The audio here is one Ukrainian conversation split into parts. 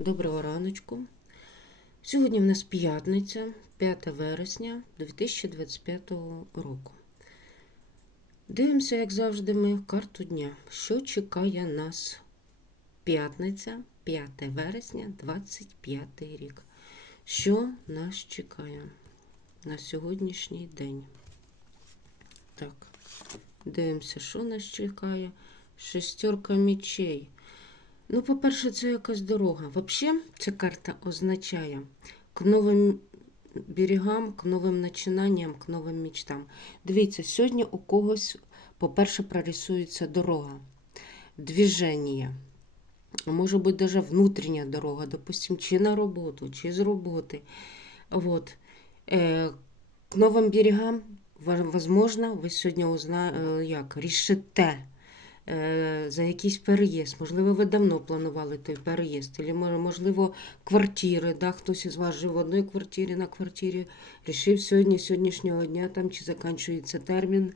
Доброго раночку. Сьогодні в нас п'ятниця, 5 вересня 2025 року. Дивимося, як завжди, ми карту дня. Що чекає нас? П'ятниця, 5 вересня, 25 рік. Що нас чекає на сьогоднішній день? Так, дивимося, що нас чекає. Шестерка мечей. Ну, по-перше, це якась дорога. Взагалі, ця карта означає к новим берегам, к новим начинанням, к новим мечтам. Дивіться, сьогодні у когось, по-перше, прорисується дорога, движення. Може бути навіть внутрішня дорога, допустим, чи на роботу, чи з роботи. Вот. Е, к новим берегам, возможно, ви сьогодні узна... е, як, рішите за якийсь переїзд. Можливо, ви давно планували той переїзд, або можливо, квартири. Да? Хтось із вас жив в одній квартирі на квартирі, рішив сьогодні, сьогоднішнього дня, там чи закінчується термін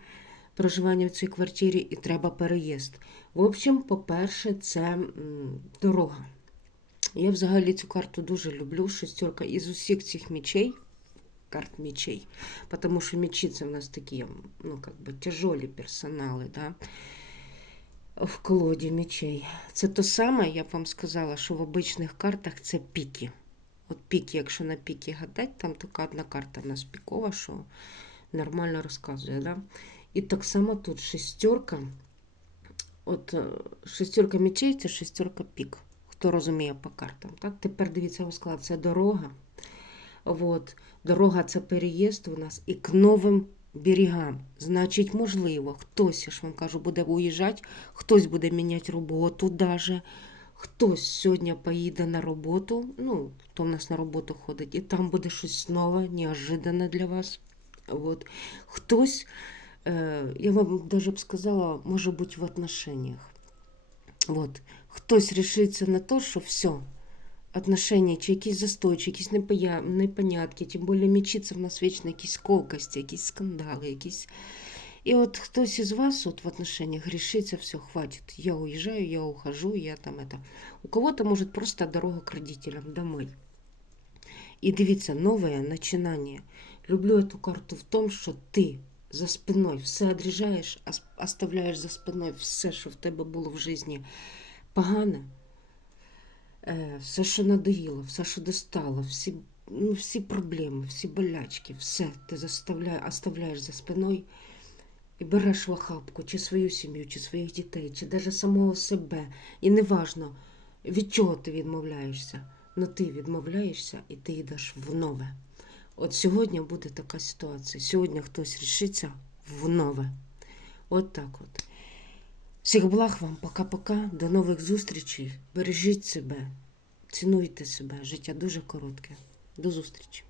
проживання в цій квартирі, і треба переїзд. В общем, по-перше, це дорога. Я взагалі цю карту дуже люблю. Шестерка із усіх цих мечей, карт мечей, тому що мечі це в нас такі, ну, как бы тяжелі персонали, да? В колоді мечей. Це то саме, я б вам сказала, що в обичних картах це піки. От піки, якщо на піки гадать, там така одна карта в нас пікова, що нормально розказує. Да? І так само тут шестерка. От е, шестерка мечей це шестерка пік. Хто розуміє по картам. Так? Тепер дивіться розклад, це дорога. От. Дорога це переїзд у нас і к новим берегам. Значить, можливо, хтось, я ж вам кажу, буде уїжджати, хтось буде міняти роботу даже. Хтось сьогодні поїде на роботу, ну, хто в нас на роботу ходить, і там буде щось нове, неожиданне для вас. От. Хтось, е, я вам даже б сказала, може бути в отношениях. Вот. Хтось рішиться на те, що все, отношения, чи якісь застой, чи якісь непонятки, тим більше це в нас вічно якісь колкості, якісь скандали, якісь. І от хтось із вас от в отношениях решится, все, хватит, я уезжаю, я ухожу, я там это. У кого-то может просто дорога к родителям домой. І дивіться, нове начинание. Люблю эту карту в тому, що ти за спиною все одріжаєш, а оставляєш за спиною все, що в тебе було в житті погане, все, що надоїло, все, що достало, всі, ну, всі проблеми, всі болячки, все ти заставляєш, оставляєш за спиною і береш в охапку чи свою сім'ю, чи своїх дітей, чи навіть самого себе. І неважно, від чого ти відмовляєшся, але ти відмовляєшся і ти йдеш в нове. От сьогодні буде така ситуація. Сьогодні хтось рішиться в нове. От так от. Всіх благ вам, пока-пока, до нових зустрічей. Бережіть себе, цінуйте себе. Життя дуже коротке. До зустрічі.